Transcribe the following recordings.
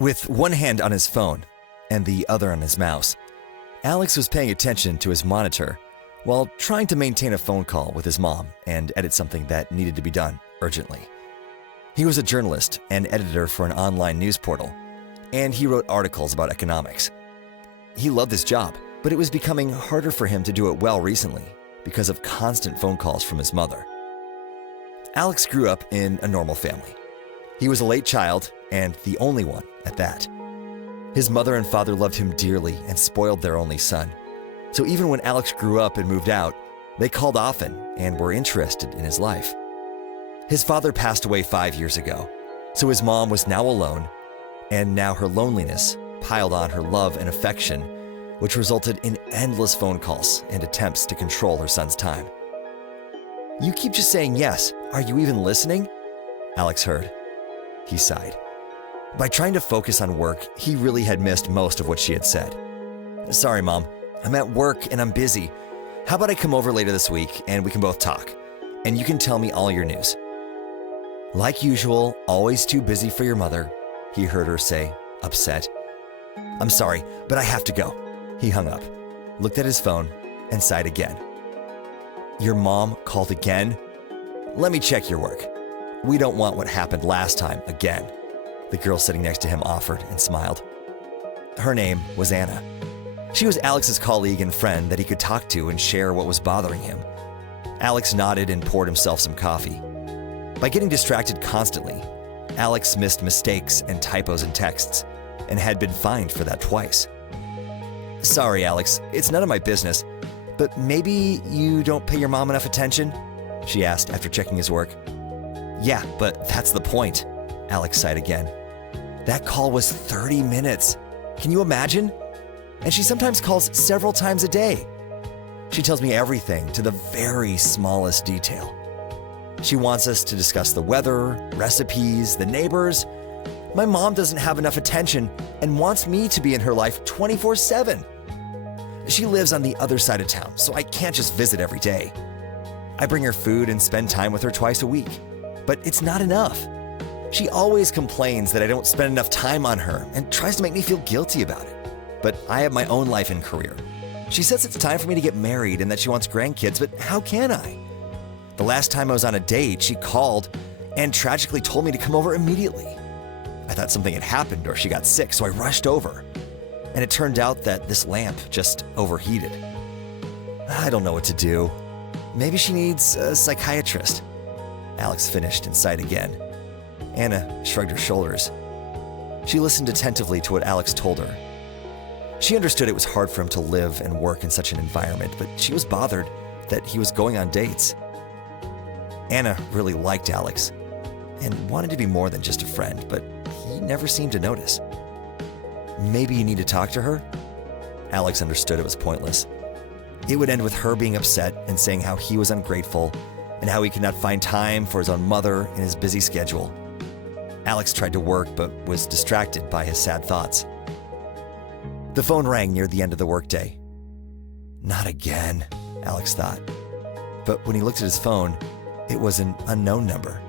With one hand on his phone and the other on his mouse, Alex was paying attention to his monitor while trying to maintain a phone call with his mom and edit something that needed to be done urgently. He was a journalist and editor for an online news portal, and he wrote articles about economics. He loved his job, but it was becoming harder for him to do it well recently because of constant phone calls from his mother. Alex grew up in a normal family. He was a late child and the only one at that. His mother and father loved him dearly and spoiled their only son. So even when Alex grew up and moved out, they called often and were interested in his life. His father passed away 5 years ago, so his mom was now alone, and now her loneliness piled on her love and affection, which resulted in endless phone calls and attempts to control her son's time. "You keep just saying yes. Are you even listening?" Alex heard. He sighed. By trying to focus on work, he really had missed most of what she had said. "Sorry, Mom. I'm at work and I'm busy. How about I come over later this week and we can both talk, and you can tell me all your news." "Like usual, always too busy for your mother," he heard her say, upset. "I'm sorry, but I have to go." He hung up, looked at his phone, and sighed again. "Your mom called again? Let me check your work. We don't want what happened last time again," the girl sitting next to him offered and smiled. Her name was Anna. She was Alex's colleague and friend that he could talk to and share what was bothering him. Alex nodded and poured himself some coffee. By getting distracted constantly, Alex missed mistakes and typos in texts and had been fined for that twice. "Sorry, Alex, it's none of my business, but maybe you don't pay your mom enough attention?" she asked after checking his work. "Yeah, but that's the point," Alex sighed again. "That call was 30 minutes. Can you imagine? And she sometimes calls several times a day. She tells me everything to the very smallest detail. She wants us to discuss the weather, recipes, the neighbors. My mom doesn't have enough attention and wants me to be in her life 24/7. She lives on the other side of town, so I can't just visit every day. I bring her food and spend time with her twice a week, but it's not enough. She always complains that I don't spend enough time on her and tries to make me feel guilty about it. But I have my own life and career. She says it's time for me to get married and that she wants grandkids, but how can I? The last time I was on a date, she called and tragically told me to come over immediately. I thought something had happened or she got sick, so I rushed over. And it turned out that this lamp just overheated. I don't know what to do. Maybe she needs a psychiatrist." Alex finished and sighed again. Anna shrugged her shoulders. She listened attentively to what Alex told her. She understood it was hard for him to live and work in such an environment, but she was bothered that he was going on dates. Anna really liked Alex and wanted to be more than just a friend, but he never seemed to notice. "Maybe you need to talk to her?" Alex understood it was pointless. It would end with her being upset and saying how he was ungrateful and how he could not find time for his own mother in his busy schedule. Alex tried to work but was distracted by his sad thoughts. The phone rang near the end of the workday. Not again, Alex thought. But when he looked at his phone, it was an unknown number.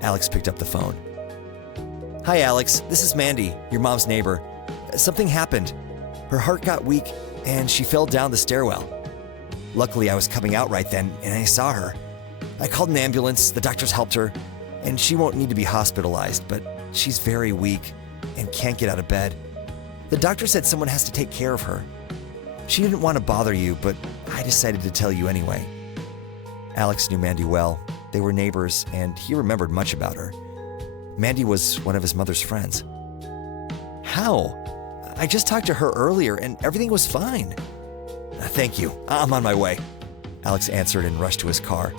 Alex picked up the phone. "Hi, Alex. This is Mandy, your mom's neighbor. Something happened. Her heart got weak and she fell down the stairwell. Luckily, I was coming out right then and I saw her. I called an ambulance, the doctors helped her, and she won't need to be hospitalized, but she's very weak and can't get out of bed. The doctor said someone has to take care of her. She didn't want to bother you, but I decided to tell you anyway." Alex knew Mandy well. They were neighbors, and he remembered much about her. Mandy was one of his mother's friends. "How? I just talked to her earlier, and everything was fine." "Thank you. I'm on my way," Alex answered and rushed to his car.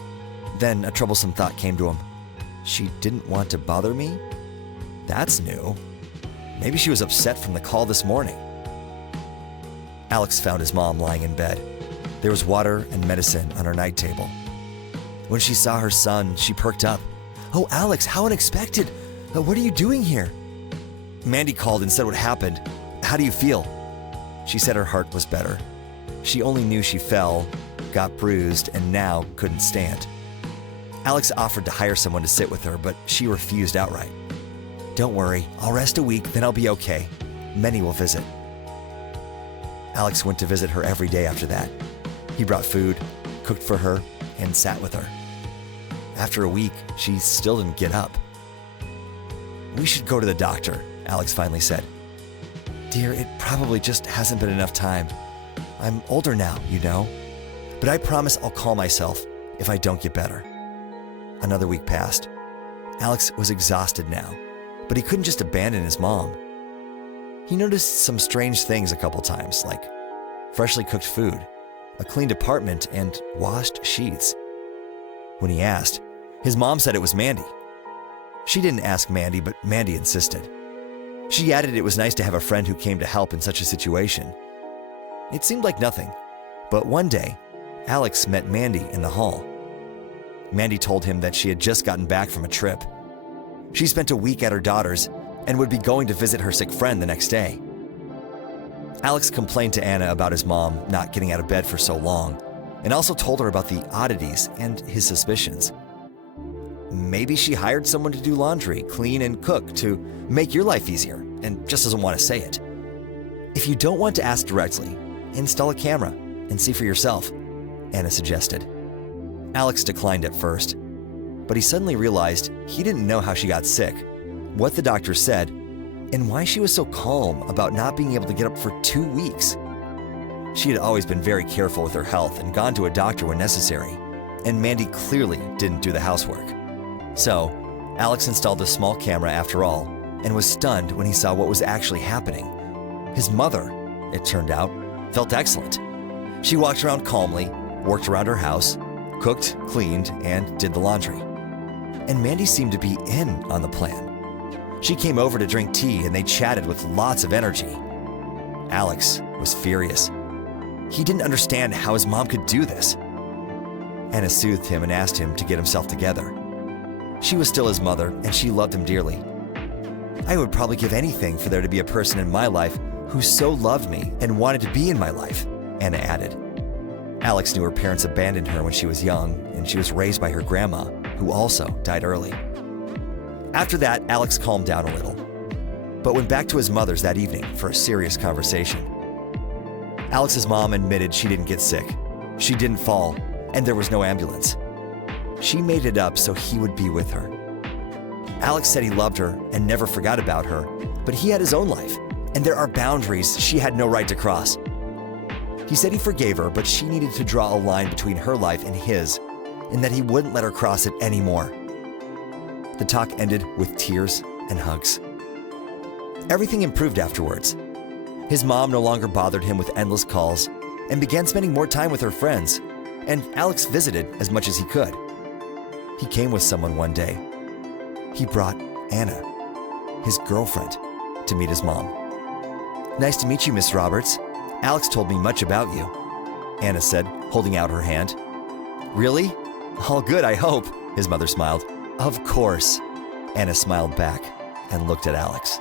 Then a troublesome thought came to him. She didn't want to bother me? That's new. Maybe she was upset from the call this morning. Alex found his mom lying in bed. There was water and medicine on her night table. When she saw her son, she perked up. "Oh, Alex, how unexpected. What are you doing here?" Mandy called and said what happened. "How do you feel?" She said her heart was better. She only knew she fell, got bruised, and now couldn't stand. Alex offered to hire someone to sit with her, but she refused outright. Don't worry, I'll rest a week, then I'll be okay. Many will visit. Alex went to visit her every day after that. He brought food, cooked for her, and sat with her. After a week, she still didn't get up. "We should go to the doctor," Alex finally said. "Dear, it probably just hasn't been enough time. I'm older now, you know. But I promise I'll call myself if I don't get better." Another week passed. Alex was exhausted now, but he couldn't just abandon his mom. He noticed some strange things a couple times, like freshly cooked food, a cleaned apartment, and washed sheets. When he asked, his mom said it was Mandy. She didn't ask Mandy, but Mandy insisted. She added it was nice to have a friend who came to help in such a situation. It seemed like nothing, but one day, Alex met Mandy in the hall. Mandy told him that she had just gotten back from a trip. She spent a week at her daughter's and would be going to visit her sick friend the next day. Alex complained to Anna about his mom not getting out of bed for so long, and also told her about the oddities and his suspicions. Maybe she hired someone to do laundry, clean, and cook to make your life easier, and just doesn't want to say it. "If you don't want to ask directly, install a camera and see for yourself," Anna suggested. Alex declined at first, but he suddenly realized he didn't know how she got sick, what the doctor said, and why she was so calm about not being able to get up for 2 weeks. She had always been very careful with her health and gone to a doctor when necessary, and Mandy clearly didn't do the housework. So, Alex installed a small camera after all, and was stunned when he saw what was actually happening. His mother, it turned out, felt excellent. She walked around calmly, worked around her house, cooked, cleaned, and did the laundry. And Mandy seemed to be in on the plan. She came over to drink tea and they chatted with lots of energy. Alex was furious. He didn't understand how his mom could do this. Anna soothed him and asked him to get himself together. She was still his mother and she loved him dearly. "I would probably give anything for there to be a person in my life who so loved me and wanted to be in my life," Anna added. Alex knew her parents abandoned her when she was young, and she was raised by her grandma, who also died early. After that, Alex calmed down a little, but went back to his mother's that evening for a serious conversation. Alex's mom admitted she didn't get sick, she didn't fall, and there was no ambulance. She made it up so he would be with her. Alex said he loved her and never forgot about her, but he had his own life, and there are boundaries she had no right to cross. He said he forgave her, but she needed to draw a line between her life and his, and that he wouldn't let her cross it anymore. The talk ended with tears and hugs. Everything improved afterwards. His mom no longer bothered him with endless calls and began spending more time with her friends, and Alex visited as much as he could. He came with someone one day. He brought Anna, his girlfriend, to meet his mom. "Nice to meet you, Miss Roberts. Alex told me much about you," Anna said, holding out her hand. "Really? All good, I hope," his mother smiled. "Of course," Anna smiled back and looked at Alex.